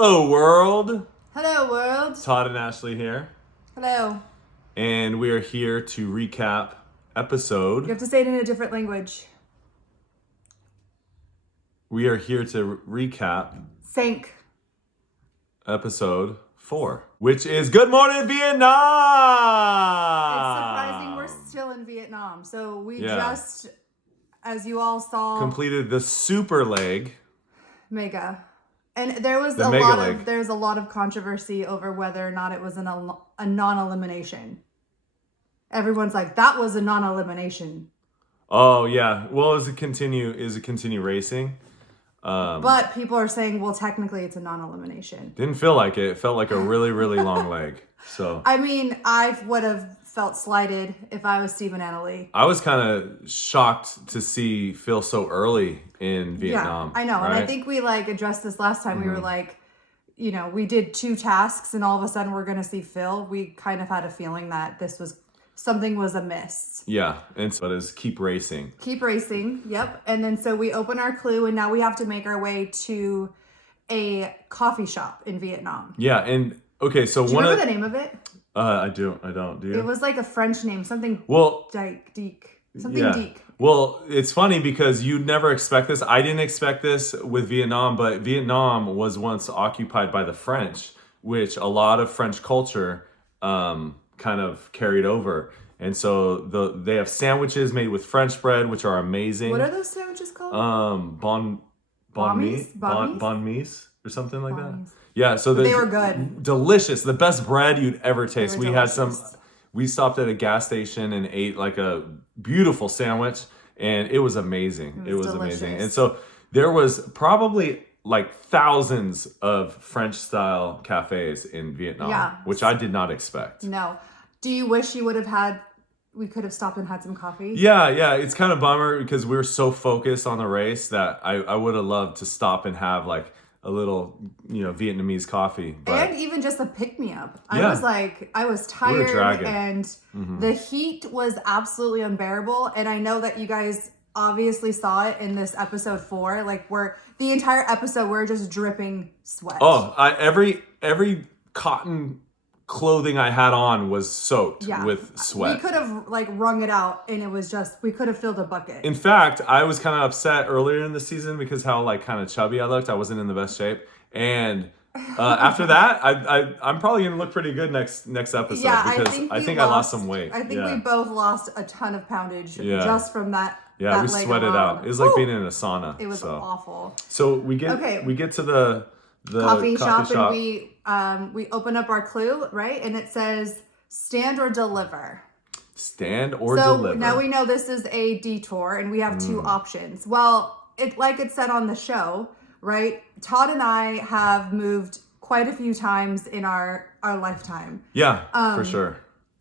Hello, world. Hello, world. Todd and Ashley here. Hello. And we are here to recap episode. You have to say it in a different language. We are here to recap Thank. episode 4, which is Good Morning Vietnam! It's surprising we're still in Vietnam. So we just, as you all saw, completed the super leg. Mega. And there was there's a lot of controversy over whether or not it was a non-elimination. Everyone's like, that was a non-elimination. Oh yeah. Well, is it continue racing? But people are saying, well, technically it's a non-elimination. Didn't feel like it. It felt like a really, really long leg. So I mean, I would have felt slighted if I was Steve and Annalie. I was kind of shocked to see Phil so early in Vietnam. Yeah, I know. Right? And I think we addressed this last time. We were like, we did 2 tasks and all of a sudden we're going to see Phil. We kind of had a feeling that something was amiss. Yeah. And so it is keep racing. Keep racing. Yep. And then so we open our clue and now we have to make our way to a coffee shop in Vietnam. Yeah. And okay. So do you remember the name of it? I don't. Do you? It was like a French name, something. Deek. Something Deek. Well, it's funny because you'd never expect this. I didn't expect this with Vietnam, but Vietnam was once occupied by the French, which a lot of French culture kind of carried over. And so they have sandwiches made with French bread, which are amazing. What are those sandwiches called? Banh mi or something like that. Yeah, so they were good. Delicious. The best bread you'd ever taste. We delicious. had we stopped at a gas station and ate like a beautiful sandwich and it was amazing. It was amazing. And so there was probably like thousands of French style cafes in Vietnam, which I did not expect. No. Do you wish we could have stopped and had some coffee? Yeah. It's kind of bummer because we were so focused on the race that I would have loved to stop and have like a little, Vietnamese coffee. And even just a pick-me-up. I was tired and the heat was absolutely unbearable. And I know that you guys obviously saw it in this episode 4. Like the entire episode, we're just dripping sweat. Oh, every cotton clothing I had on was soaked with sweat. We could have wrung it out and we could have filled a bucket. In fact, I was kind of upset earlier in the season because how kind of chubby I looked. I wasn't in the best shape. And after that, I'm probably going to look pretty good next episode because I think I lost some weight. I think we both lost a ton of poundage just from that. Yeah, we sweated out. It was like being in a sauna. It was awful. So we get to the coffee shop and we open up our clue, right? And it says stand or deliver. Stand or deliver. So now we know this is a detour and we have 2 options. Well, it said on the show, right? Todd and I have moved quite a few times in our lifetime. Yeah, for sure.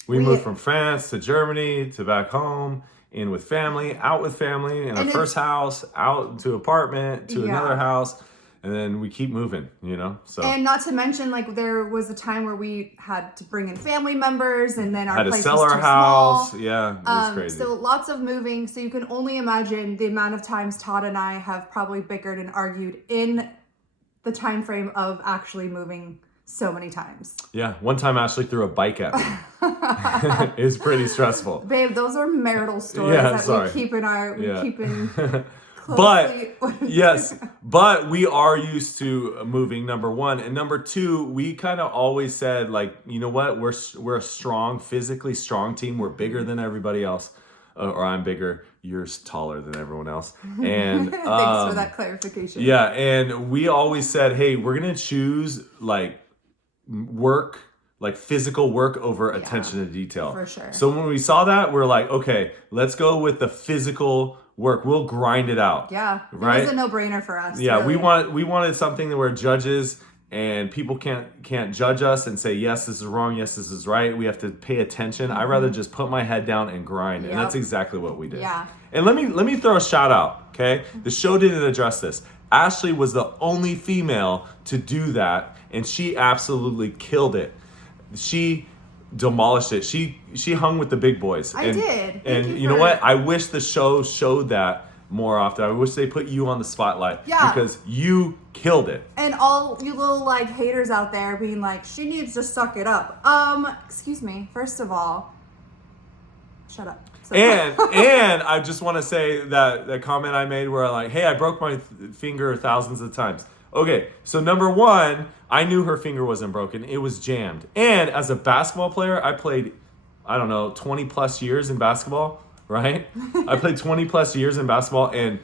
We moved from France to Germany to back home, in with family, out with family, in our first house, out to apartment, to another house. And then we keep moving, so. And not to mention, there was a time where we had to bring in family members and then our place was too small. Had to sell our house. Yeah, it was crazy. So lots of moving. So you can only imagine the amount of times Todd and I have probably bickered and argued in the time frame of actually moving so many times. Yeah, one time Ashley threw a bike at me. It was pretty stressful. Babe, those are marital stories we keep in but we are used to moving, number 1. And number 2, we kind of always said, you know what? We're a physically strong team. We're bigger than everybody else. Or I'm bigger. You're taller than everyone else. And thanks for that clarification. Yeah. And we always said, hey, we're going to choose work, physical work over attention to detail. For sure. So when we saw that, we're like, okay, let's go with the physical work. We'll grind it out. Yeah. Right? It was a no-brainer for us. Yeah, really. we wanted something where judges and people can't judge us and say, yes, this is wrong, yes, this is right. We have to pay attention. I'd rather just put my head down and grind. And that's exactly what we did. Yeah. And let me throw a shout out, okay? The show didn't address this. Ashley was the only female to do that, and she absolutely killed it. She demolished it. She hung with the big boys. I did. And you know what? I wish the show showed that more often. I wish they put you on the spotlight. Yeah. Because you killed it. And all you little like haters out there being like, she needs to suck it up. Excuse me. First of all, shut up. So And I just want to say that the comment I made where I'm like, hey, I broke my finger thousands of times. Okay, so number one, I knew her finger wasn't broken. It was jammed. And as a basketball player, I played, I don't know, 20 plus years in basketball, right? I played 20 plus years in basketball, and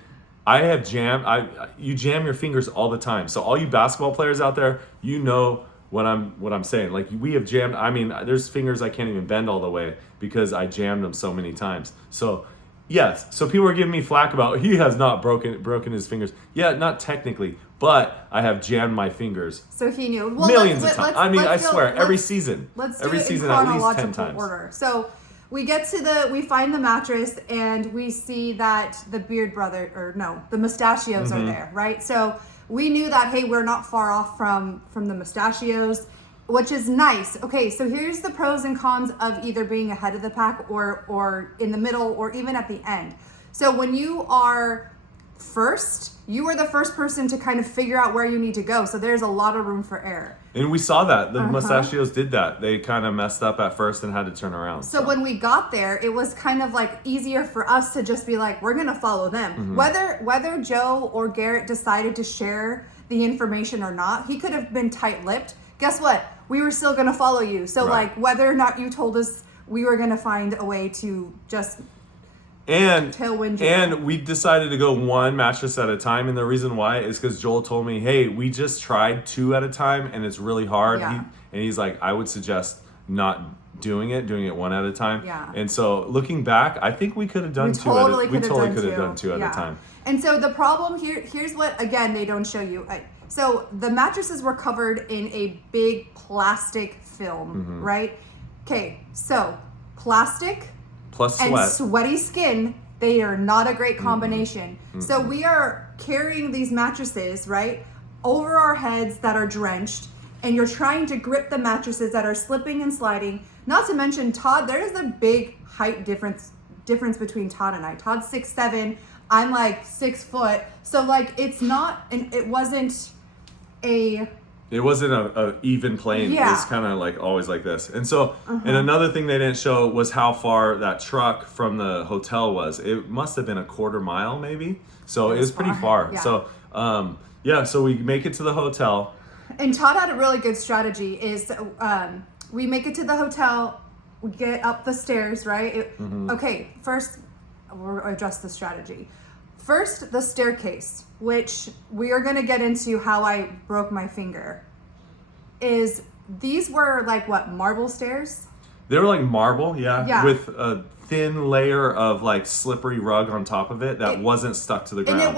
I have jammed. You jam your fingers all the time. So all you basketball players out there, you know what I'm saying. Like, we have jammed. I mean, there's fingers I can't even bend all the way because I jammed them so many times. So yes, so people are giving me flack about he has not broken his fingers. Yeah, not technically, but I have jammed my fingers. So he knew. Well, millions of times. I mean, I swear, every season. Let's do every it season in at least 10 chronological times. order. So we find the mattress, and we see that the the mustachios are there, right? So we knew that, hey, we're not far off from the mustachios, which is nice. Okay, so here's the pros and cons of either being ahead of the pack or in the middle or even at the end. So when you are first, you are the first person to kind of figure out where you need to go. So there's a lot of room for error. And we saw that. The mustachios did that. They kind of messed up at first and had to turn around. So when we got there, it was kind of like easier for us to just be like, we're going to follow them. Whether Joe or Garrett decided to share the information or not, he could have been tight-lipped. Guess what? We were still going to follow you. So like whether or not you told us, we were going to find a way to just tailwind you. And we decided to go one mattress at a time. And the reason why is because Joel told me, hey, we just tried 2 at a time and it's really hard. Yeah. He's like, I would suggest not doing it 1 at a time. Yeah. And so looking back, I think we could have done 2 We totally could have done 2 at a time. And so the problem here's what, again, they don't show you. So the mattresses were covered in a big plastic film, right? Okay, so plastic plus sweat and sweaty skin, they are not a great combination. So we are carrying these mattresses, right, over our heads that are drenched, and you're trying to grip the mattresses that are slipping and sliding. Not to mention Todd, there is a big height difference between Todd and I. Todd's 6'7", I'm like 6 foot. So like it wasn't a even plane. Yeah. It's kind of like always like this. And so, and another thing they didn't show was how far that truck from the hotel was. It must have been a quarter mile maybe. So it was pretty far. Yeah. So, so we make it to the hotel. And Todd had a really good strategy is we make it to the hotel, we get up the stairs, right? Okay, first we'll address the strategy. First, the staircase, which we are going to get into how I broke my finger, these were like what, marble stairs? They were like marble, Yeah. with a thin layer of like slippery rug on top of it that wasn't stuck to the ground. And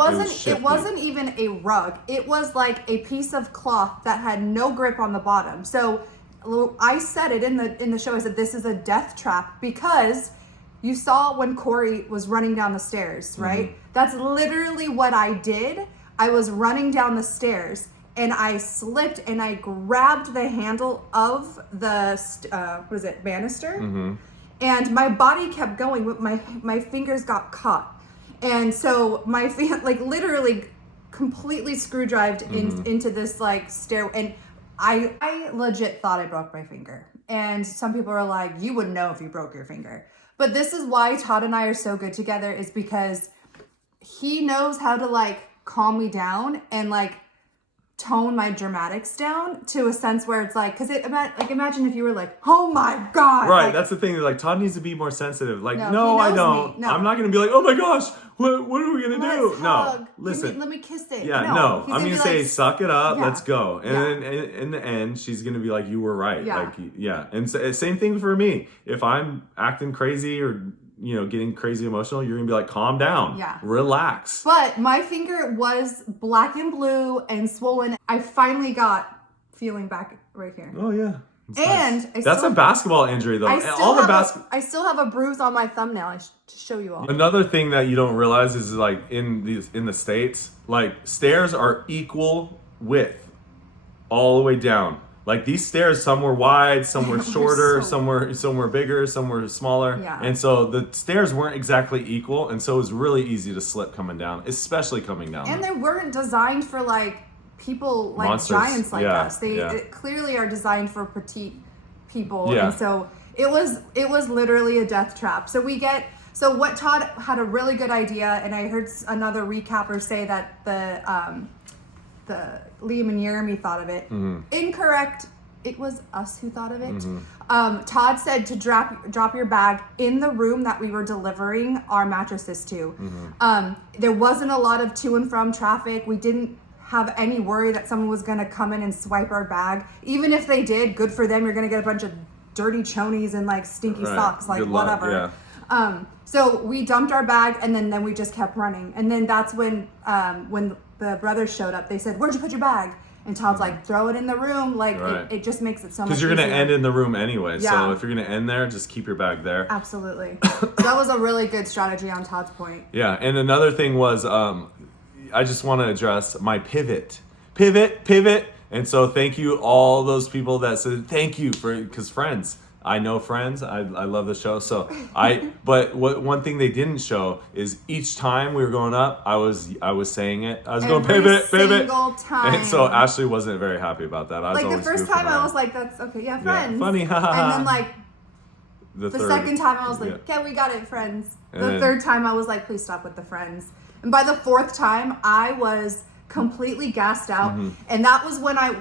it wasn't even a rug. It was like a piece of cloth that had no grip on the bottom. So I said it in the show, I said this is a death trap because you saw when Corey was running down the stairs, right? That's literally what I did. I was running down the stairs and I slipped and I grabbed the handle of the banister, and my body kept going, but my fingers got caught, and so my like literally completely screwdrived into this like stair, and I legit thought I broke my finger. And some people are like, you wouldn't know if you broke your finger. But this is why Todd and I are so good together, is because he knows how to like calm me down and like tone my dramatics down to a sense where it's like, because imagine if you were like, oh my God. Right, like, that's the thing. Like, Todd needs to be more sensitive. Like, No, no, he I knows don't. me. No. I'm not going to be like, oh my gosh, what are we going to do? let's No, hug. listen. Let me kiss it. Yeah, No. no. He's I'm going to be say, like, suck it up, yeah. let's go. And Yeah. then in the end, she's going to be like, you were right. Yeah. Like, yeah. And same thing for me. If I'm acting crazy or, getting crazy emotional, you're going to be like, calm down. Yeah. Relax. But my finger was black and blue and swollen. I finally got feeling back right here. Oh, yeah. And nice. That's a basketball injury, though. I still have a bruise on my thumbnail. To show you all. Another thing that you don't realize is like in the States, like stairs are equal width all the way down. Like these stairs, some were wide, some were shorter, so some were bigger, some were smaller. Yeah. And so the stairs weren't exactly equal. And so it was really easy to slip coming down, especially coming down. And they weren't designed for like people like Monsters. giants like Yeah, us. They clearly are designed for petite people. Yeah. And so it was literally a death trap. So what Todd had a really good idea, and I heard another recapper say that the Liam and Jeremy thought of it. Incorrect. It was us who thought of it. Todd said to drop your bag in the room that we were delivering our mattresses to. There wasn't a lot of to and from traffic. We didn't have any worry that someone was going to come in and swipe our bag. Even if they did, good for them. You're going to get a bunch of dirty chonies and like stinky socks, like Good luck, whatever. yeah. So we dumped our bag, and then we just kept running. And then that's when the brothers showed up. They said, "Where'd you put your bag?" And Todd's like, "Throw it in the room." Like it just makes it so much easier. Because you're going to end in the room anyway. Yeah. So if you're going to end there, just keep your bag there. Absolutely. So that was a really good strategy on Todd's point. Yeah. And another thing was, I just want to address my pivot. And so thank you all those people that said thank you because Friends. I know Friends. I love the show. So but one thing they didn't show is each time we were going up, I was saying it. I was going pivot. Single time. And so Ashley wasn't very happy about that. I was like always the first goofing time around. I was like, "That's okay, yeah, Friends." Yeah, funny, and then like the third. second time I was like, "Yeah, we got it, Friends." And the then, third time I was like, "Please stop with the Friends." And by the fourth time, I was completely gassed out, and that was when I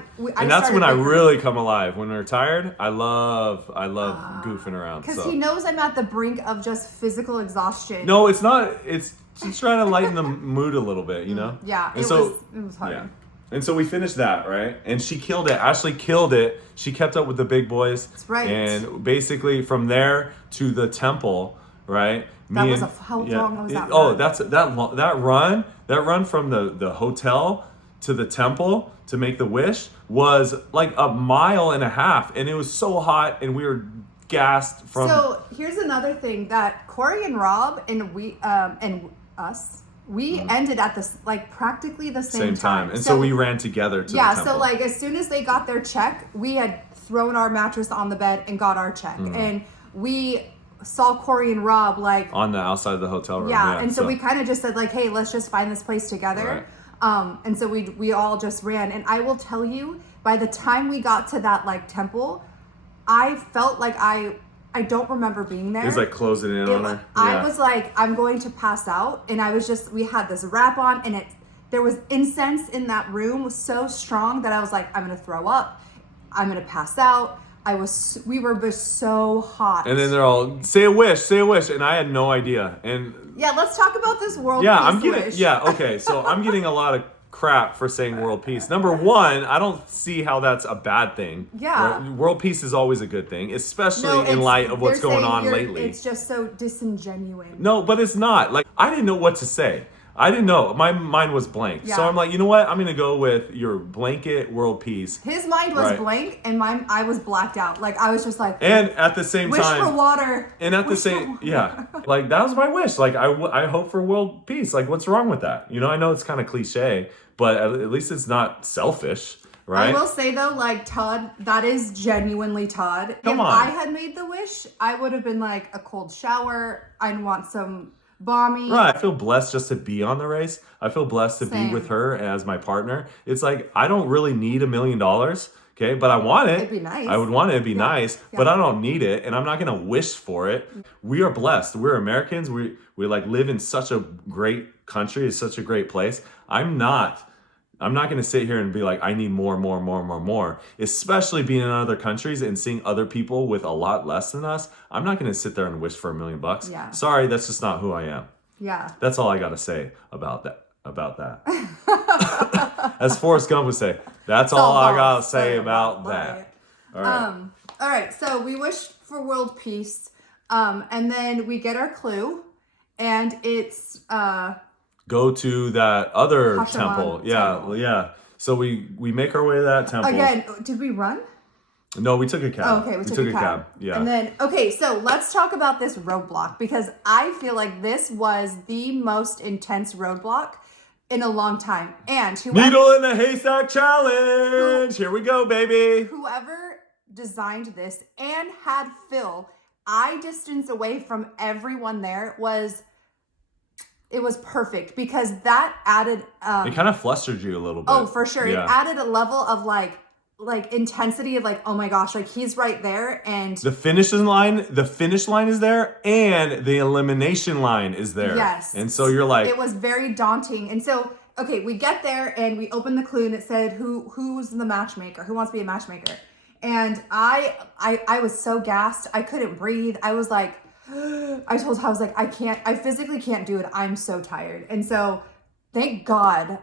that's when I really come alive. When we're tired, I love goofing around. Because So. he knows I'm at the brink of just physical exhaustion. No, it's not. It's just trying to lighten the mood a little bit, you know. Yeah, and it was hard. Yeah. And so we finished that, right? And she killed it. Ashley killed it. She kept up with the big boys. That's right. And basically from there to the temple, right? How long was that? Run? That run from the hotel to the temple to make the wish was like a mile and a half, and it was so hot, and we were gassed from. So here's another thing that Corey and Rob and we and us. We ended at this like practically the same time. And so we ran together to the temple. So like as soon as they got their check, we had thrown our mattress on the bed and got our check. And we saw Corey and Rob like on the outside of the hotel room. Yeah, and so we kind of just said like, "Hey, let's just find this place together." Right. And so we all just ran. And I will tell you, by the time we got to that like temple, I felt like I don't remember being there. It was like closing in on her. I was like, I'm going to pass out. And I was we had this wrap on, and there was incense in that room was so strong that I was like, I'm going to throw up. I'm going to pass out. We were just so hot. And then they're all, say a wish. And I had no idea. And yeah, let's talk about this world peace wish. Okay. So I'm getting a lot of crap for saying world peace. Number one, I don't see how that's a bad thing. Yeah. Right? World peace is always a good thing, especially in light of what's going on lately. It's just so disingenuous. No, but it's not. Like, I didn't know what to say. I didn't know. My mind was blank. Yeah. So I'm like, you know what? I'm going to go with your blanket world peace. His mind was blank, and I was blacked out. Like, I was just like... And at the same time... Wish for water. And at the same... Yeah. Like, that was my wish. Like, I hope for world peace. Like, what's wrong with that? You know, I know it's kind of cliche, but at least it's not selfish, right? I will say, though, like, Todd, that is genuinely Todd. Come on. If I had made the wish, I would have been like, a cold shower. I'd want some... Balmy. Right. I feel blessed just to be on the race. I feel blessed to be with her as my partner. It's like, I don't really need $1 million, okay? But I want it. It'd be nice. I would want it. It'd be nice, but I don't need it, and I'm not going to wish for it. We are blessed. We're Americans. We like live in such a great country. It's such a great place. I'm not going to sit here and be like, I need more, especially being in other countries and seeing other people with a lot less than us. I'm not going to sit there and wish for $1 million. Yeah. Sorry, that's just not who I am. Yeah. That's all I got to say about that. As Forrest Gump would say, that's all I got to say about that. All right. All right. So we wish for world peace. And then we get our clue, and it's, go to that other Hashaman temple. Yeah. So we make our way to that temple. Again, did we run? No, we took a cab. Oh, okay, we took a cab. Yeah. And then, okay, so let's talk about this roadblock, because I feel like this was the most intense roadblock in a long time. And Needle in the haystack challenge. Here we go, baby. Whoever designed this and had Phil eye distance away from everyone there was perfect, because that added it kind of flustered you a little bit. Oh, for sure. Yeah. It added a level of like intensity of like, oh my gosh, like he's right there, and the finish line is there, and the elimination line is there. Yes. And so you're like, it was very daunting. And so, okay, we get there and we open the clue and it said who's the matchmaker, who wants to be a matchmaker. And I was so gassed. I couldn't breathe. I was like, I was like, I physically can't do it. I'm so tired. And so thank God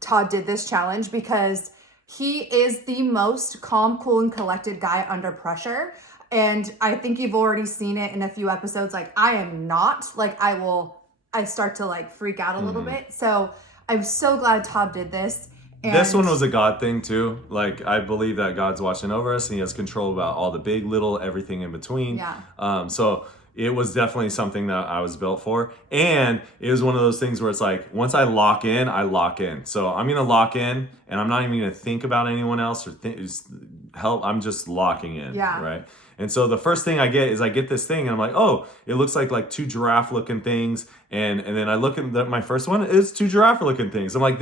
Todd did this challenge, because he is the most calm, cool, and collected guy under pressure. And I think you've already seen it in a few episodes. Like, I am not. Like, I start to like freak out a little bit. So I'm so glad Todd did this. And this one was a God thing too. Like, I believe that God's watching over us and he has control about all the big, little, everything in between. Yeah. So it was definitely something that I was built for. And it was one of those things where it's like, once I lock in, I lock in. So I'm going to lock in, and I'm not even going to think about anyone else or help. I'm just locking in. Yeah. Right. And so the first thing I get this thing, and I'm like, oh, it looks like two giraffe looking things. And then I look at my first one is two giraffe looking things. I'm like,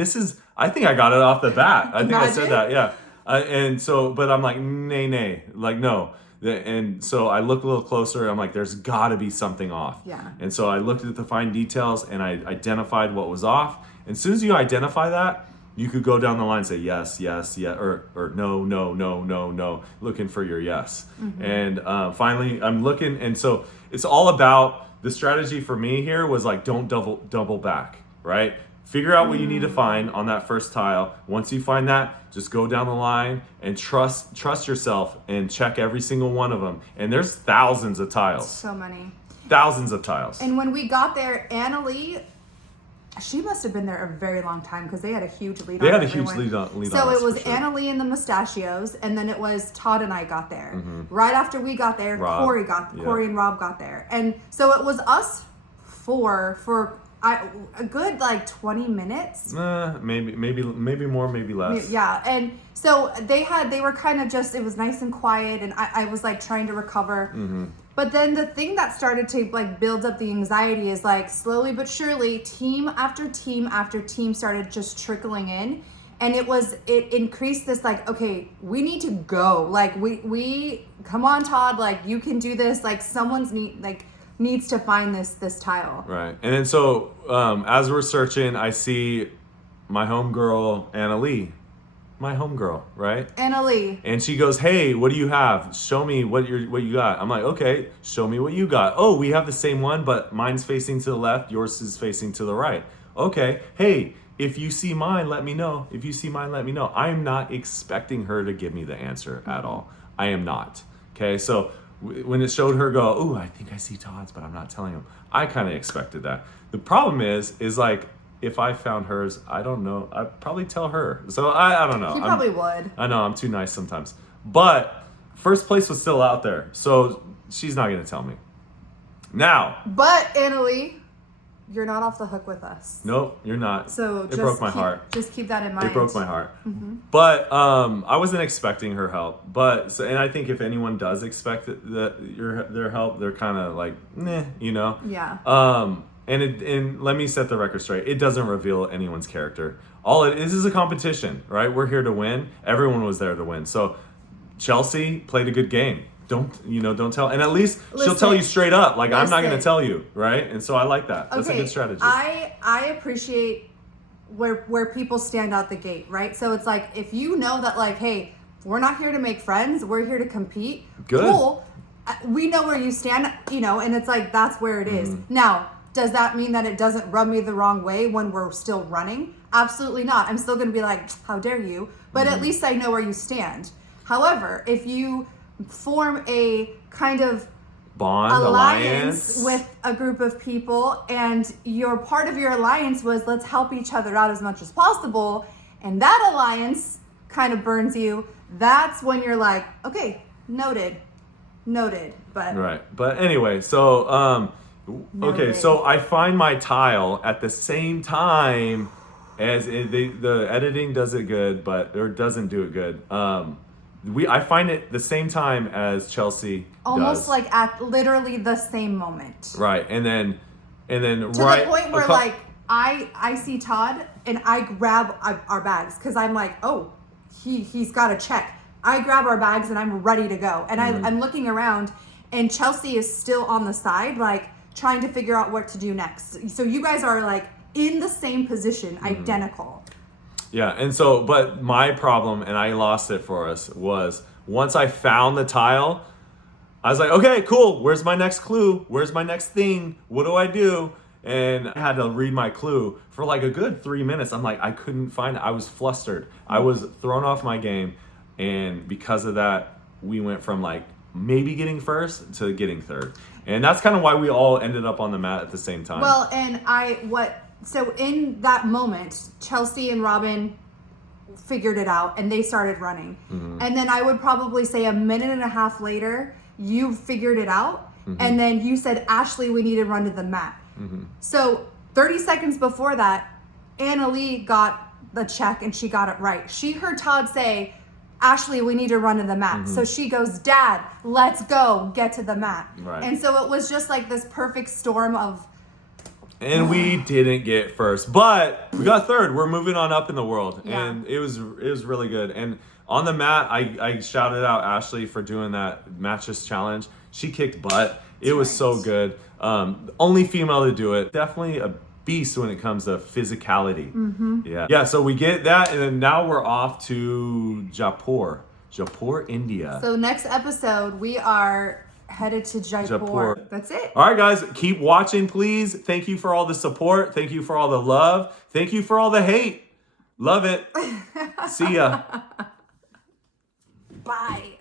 I think I got it off the bat. I think I said that. Yeah. And so, but I'm like, nay, like, no. And so I look a little closer. I'm like, there's got to be something off. Yeah. And so I looked at the fine details and I identified what was off. And as soon as you identify that, you could go down the line and say yes, or no, looking for your yes. Mm-hmm. And finally, I'm looking. And so it's all about the strategy for me here was like, don't double back, right? Figure out what you need to find on that first tile. Once you find that, just go down the line and trust yourself and check every single one of them. And there's thousands of tiles. So many. Thousands of tiles. And when we got there, Annalie, she must have been there a very long time, because they had a huge lead on They had a everyone. huge lead on So us, it was for sure. Annalie and the mustachios, and then it was Todd and I got there. Mm-hmm. Right after we got there, Corey and Rob got there. And so it was us four for a good like 20 minutes. Maybe more, maybe less. Yeah. And so they were kind of just, it was nice and quiet, and I was like trying to recover. Mm-hmm. But then the thing that started to like build up the anxiety is like slowly but surely team after team after team started just trickling in. And it increased this like, okay, we need to go. Like we come on, Todd, like you can do this. Like someone's needs to find this tile. Right. And then so as we're searching, I see my homegirl, Annalie. My homegirl, right? Annalie. And she goes, hey, what do you have? Show me what you got. I'm like, okay, show me what you got. Oh, we have the same one, but mine's facing to the left, yours is facing to the right. Okay, hey, if you see mine, let me know. If you see mine, let me know. I'm not expecting her to give me the answer at all. I am not. Okay, so when it showed her go, oh, I think I see Todd's, but I'm not telling him. I kind of expected that. The problem is like, if I found hers, I don't know. I'd probably tell her. So I don't know. He probably would. I know, I'm too nice sometimes. But first place was still out there. So she's not going to tell me. Now. But Annalie, you're not off the hook with us. Nope, you're not. So it broke my heart. Just keep that in mind. It broke my heart. Mm-hmm. But I wasn't expecting her help. And I think if anyone does expect their help, they're kind of like, nah, you know? Yeah. And let me set the record straight. It doesn't reveal anyone's character. All it is a competition, right? We're here to win. Everyone was there to win. So Chelsea played a good game. Don't tell. And at least she'll tell you straight up. Like, I'm not going to tell you, right? And so I like that. That's a good strategy. I appreciate where people stand out the gate, right? So it's like, if you know that like, hey, we're not here to make friends. We're here to compete. Good. Cool. We know where you stand, and it's like, that's where it is. Now, does that mean that it doesn't rub me the wrong way when we're still running? Absolutely not. I'm still going to be like, how dare you? But at least I know where you stand. However, if you form a kind of alliance with a group of people, and your part of your alliance was let's help each other out as much as possible, and that alliance kind of burns you, that's when you're like, okay, noted. But right. But anyway, so okay, so I find my tile at the same time The editing does it good, or doesn't do it good. I find it the same time as Chelsea almost does. like at literally the same moment. Right, and then to the point where like I see Todd and I grab our bags because I'm like, oh, he's got to check. I grab our bags and I'm ready to go, and I'm looking around, and Chelsea is still on the side, like trying to figure out what to do next. So you guys are like in the same position, identical. Yeah, and so, but my problem, and I lost it for us, was once I found the tile, I was like, okay, cool, where's my next clue? Where's my next thing? What do I do? And I had to read my clue for like a good 3 minutes. I'm like, I couldn't find it. I was flustered. I was thrown off my game. And because of that, we went from like maybe getting first to getting third. And that's kind of why we all ended up on the mat at the same time. Well, and so in that moment, Chelsea and Robin figured it out and they started running. And then I would probably say a minute and a half later, you figured it out. And then you said, Ashley, we need to run to the mat. So 30 seconds before that, Anna Lee got the check and she got it right. She heard Todd say, Ashley, we need to run to the mat. So she goes, Dad, let's go get to the mat. Right. And so it was just like this perfect storm of... And we didn't get first, but we got third. We're moving on up in the world. Yeah. And it was really good. And on the mat, I shouted out Ashley for doing that mattress challenge. She kicked butt. It was so good. Only female to do it. Definitely a beast when it comes to physicality. Yeah, so we get that, and then now we're off to Jaipur, India. So next episode, we are headed to Jaipur. That's it. All right, guys, keep watching, please. Thank you for all the support. Thank you for all the love. Thank you for all the hate. Love it. See ya. Bye.